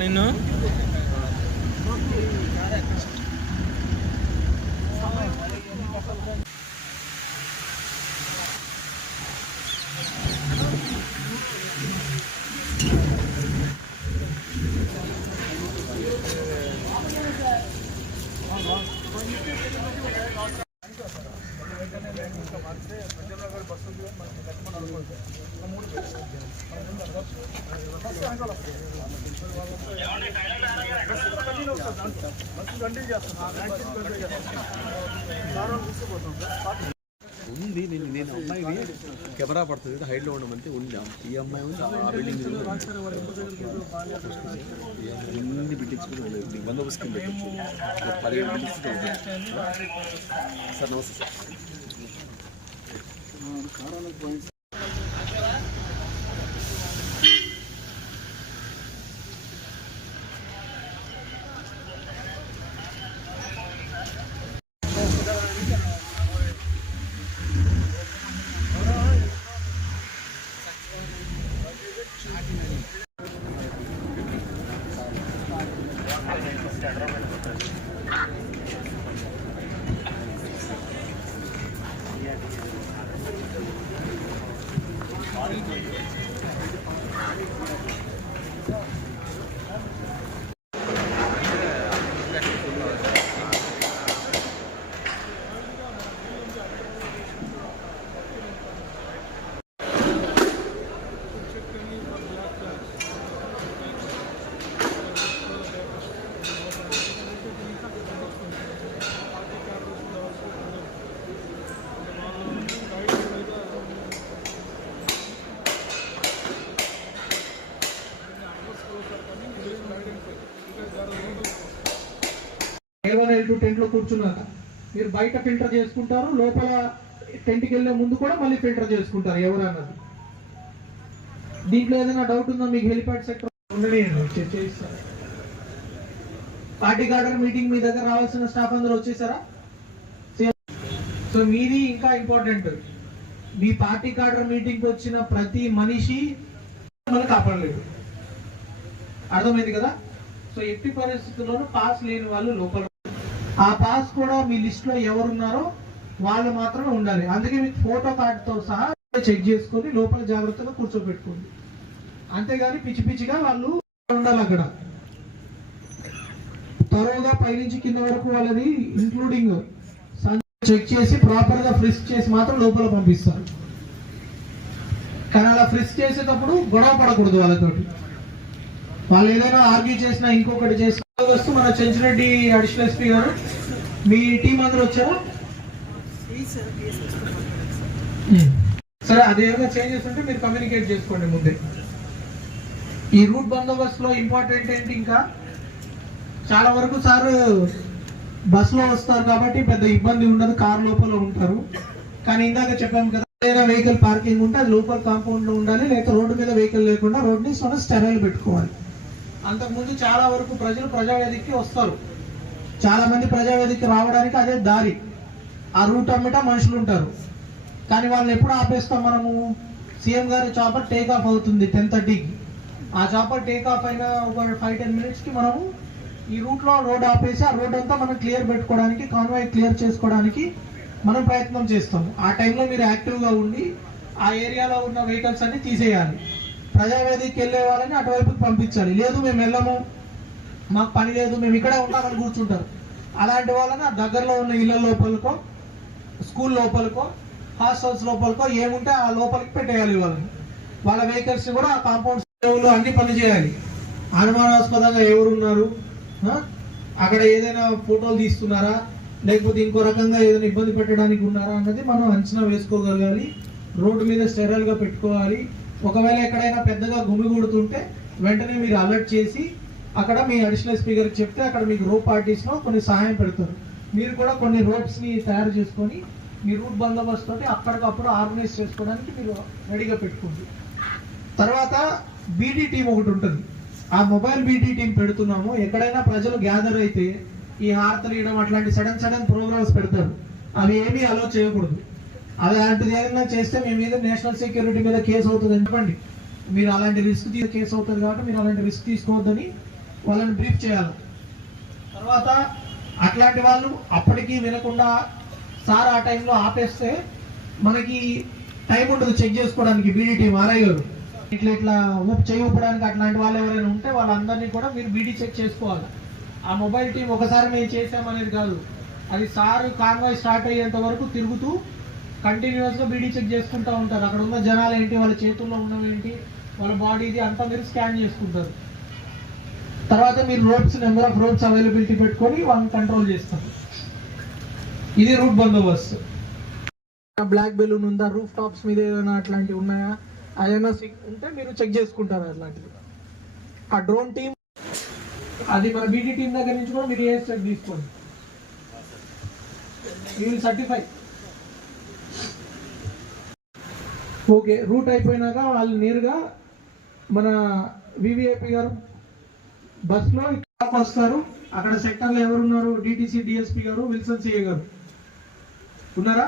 నిన్ను ఉంది. నేను నేను అమ్మాయిని కెమెరా పడుతుంది హైట్లో ఉండమంటే ఉంది ఈ అమ్మాయి ఉంది ఆ బిల్డింగ్ ఇన్ని బిల్డింగ్స్ కూడా ఉన్నాయి. బందోబస్తు కింద పెట్టచ్చు. పదిహేను బిల్డింగ్స్ సార్ నమస్తే సార్. ఏ టెంట్లో టెంట్లో కూర్చున్నాక. మీరు బయట ఫిల్టర్ చేసుకుంటారు లోపల టెంట్కి వెళ్ళే ముందు కూడా మళ్ళీ ఫిల్టర్ చేసుకుంటారు ఎవరు దీంట్లో ఏదైనా డౌట్ ఉందా? మీకు హెలిప్యాడ్ సెక్టర్ ఉండలేదు చేయిస్తారు? పార్టీ గార్డెన్ మీటింగ్ మీ దగ్గర రావాల్సిన స్టాఫ్ అందరూ వచ్చేసారా? సో మీది ఇంకా ఇంపార్టెంట్ మీ పార్టీ కార్డర్ మీటింగ్ వచ్చిన ప్రతి మనిషి మనం కాపాడలేదు. అర్థమైంది కదా? సో ఎట్టి పరిస్థితుల్లోనూ పాస్ లేని వాళ్ళు లోపల ఆ పాస్ కూడా మీ లిస్ట్లో ఎవరున్నారో వాళ్ళు మాత్రమే ఉండాలి. అందుకే మీకు ఫోటో కార్డుతో సహా చెక్ చేసుకొని లోపల జాగ్రత్తగా కూర్చోబెట్టుకోండి. అంతేగాని పిచ్చి పిచ్చిగా వాళ్ళు ఉండాలి అక్కడ. త్వరగా పైనుంచి కింద వరకు వాళ్ళది ఇంక్లూడింగ్ చెక్ చేసి ప్రాపర్గా చేసి మాత్రం లోపల పంపిస్తారు. కానీ అలా ఫ్రిస్ చేసేటప్పుడు గొడవ పడకూడదు వాళ్ళతోటి. వాళ్ళు ఏదైనా ఆర్గ్యూ చేసినా ఇంకొకటి చేసినా వస్తూ మన చెంచిరెడ్డి అడిషనల్ ఎస్పీ గారు. మీ టీం అందరూ వచ్చారా? సరే అది ఏమైనా చేంజెస్ ఉంటే మీరు కమ్యూనికేట్ చేసుకోండి ముందే. ఈ రూట్ బందోబస్తులో ఇంపార్టెంట్ ఏంటి ఇంకా? చాలా వరకు సార్ బస్సులో వస్తారు కాబట్టి పెద్ద ఇబ్బంది ఉండదు కార్ లోపల ఉంటారు. కానీ ఇందాక చెప్పాము కదా ఏదైనా వెహికల్ పార్కింగ్ ఉంటే అది లోపల కాంపౌండ్లో ఉండాలి లేకపోతే రోడ్డు మీద వెహికల్ లేకుండా రోడ్ని మనం స్టెరైల్ పెట్టుకోవాలి. అంతకుముందు చాలా వరకు ప్రజలు ప్రజావేదికకి వస్తారు. చాలా మంది ప్రజావేదికకి రావడానికి అదే దారి. ఆ రూట్ అమ్మిట మనుషులు ఉంటారు. కానీ వాళ్ళని ఎప్పుడు ఆపేస్తాం మనము? సీఎం గారి చాపర్ టేక్ ఆఫ్ అవుతుంది టెన్ థర్టీకి ఆ చాపర్ టేక్ ఆఫ్ అయిన ఒక ఫైవ్ టెన్ మినిట్స్కి మనము ఈ రూట్లో రోడ్ ఆపేసి ఆ రోడ్ అంతా మనం క్లియర్ పెట్టుకోవడానికి కాన్వాయ్ క్లియర్ చేసుకోవడానికి మనం ప్రయత్నం చేస్తాం ఆ టైంలో మీరు యాక్టివ్గా ఉండి ఆ ఏరియాలో ఉన్న వెహికల్స్ అన్ని తీసేయాలి. ప్రజావేదికి వెళ్ళే వాళ్ళని అటువైపుకి పంపించాలి. లేదు మేము వెళ్ళము. మాకు పని లేదు మేము ఇక్కడే ఉంటామని కూర్చుంటారు. అలాంటి వాళ్ళని ఆ దగ్గరలో ఉన్న ఇళ్ళ లోపలికో స్కూల్ లోపలికో హాస్టల్స్ లోపలికో ఏముంటే ఆ లోపలికి పెట్టేయాలి వాళ్ళని. వాళ్ళ వెహికల్స్ కూడా ఆ కాంపౌండ్ అన్ని పని చేయాలి. అనుమానాస్పదంగా ఎవరున్నారు? ఉన్నారు అక్కడ ఏదైనా ఫోటోలు తీస్తున్నారా? లేకపోతే ఇంకో రకంగా ఏదైనా ఇబ్బంది పెట్టడానికి ఉన్నారా అన్నది మనం అంచనా వేసుకోగలగాలి. రోడ్డు మీద స్టెరల్గా పెట్టుకోవాలి. ఒకవేళ ఎక్కడైనా పెద్దగా గుమి కొడుతుంటే వెంటనే మీరు అలర్ట్ చేసి అక్కడ మీ అడిషనల్ స్పీకర్కి చెప్తే అక్కడ మీకు రోప్ ఆర్టిస్ట్లో కొన్ని సహాయం పెడతారు. మీరు కూడా కొన్ని రోప్స్ని తయారు చేసుకొని మీ రూట్ బందోబస్తు తోటి అక్కడికప్పుడు ఆర్గనైజ్ చేసుకోవడానికి మీరు రెడీగా పెట్టుకోండి. తర్వాత బీటీ టీం ఒకటి ఉంటుంది. ఆ మొబైల్ బీటీ టీం పెడుతున్నాము. ఎక్కడైనా ప్రజలు గ్యాదర్ అయితే ఈ హారతలు ఇవ్వడం అట్లాంటి సడన్ సడన్ ప్రోగ్రామ్స్ పెడతారు. అవి ఏమీ అలో చేయకూడదు. అలాంటిది ఏదైనా చేస్తే మీ మీద నేషనల్ సెక్యూరిటీ మీద కేసు అవుతుంది చెప్పండి. మీరు అలాంటి రిస్క్ తీసి కేసు అవుతుంది కాబట్టి మీరు అలాంటి రిస్క్ తీసుకోవద్దని వాళ్ళని బ్రీఫ్ చేయాలి. తర్వాత అట్లాంటి వాళ్ళు అప్పటికి వినకుండా సార్ ఆ టైంలో ఆపేస్తే మనకి టైం ఉండదు చెక్ చేసుకోవడానికి బీడీ టీం ఆర్ఐ గారు. ఇట్లా ఇట్లా ఊపు చేయి ఊపడానికి అట్లాంటి వాళ్ళు ఎవరైనా ఉంటే వాళ్ళందరినీ కూడా మీరు బీడీ చెక్ చేసుకోవాలి. ఆ మొబైల్ టీం ఒకసారి మేము చేసామనేది కాదు. అది సార్ కాన్వాయ్ స్టార్ట్ అయ్యేంత వరకు తిరుగుతూ కంటిన్యూస్గా బీడీ చెక్ చేసుకుంటూ ఉంటారు. అక్కడ ఉన్న జనాలు ఏంటి? వాళ్ళ చేతుల్లో ఉన్నవి ఏంటి? వాళ్ళ బాడీది అంతా మీరు స్కాన్ చేసుకుంటారు. తర్వాత మీరు roads number of roads availability పెట్టుకొని వాళ్ళని కంట్రోల్ చేస్తారు. ఇది రూట్ బందోబస్తు. బ్లాక్ బెలూన్ ఉందా? రూఫ్ టాప్స్ మీద ఏదైనా అట్లాంటివి ఉన్నాయా? ఏదైనా ఉంటే మీరు చెక్ చేసుకుంటారు అట్లాంటివి ఆ డ్రోన్ టీం అది మన బీటీ టీం దగ్గర నుంచి కూడా మీరు ఏ స్టెప్ తీసుకోండి. విల్ సర్టిఫై ఓకే రూట్ అయిపోయినాక వాళ్ళు నేరుగా మన వివిఐపి గారు బస్సులో ఇక్కడ వస్తారు. అక్కడ సెక్టర్లో ఎవరున్నారు? డిటిసి డిఎస్పి గారు విల్సన్ సిఏ గారు. ఉన్నారా?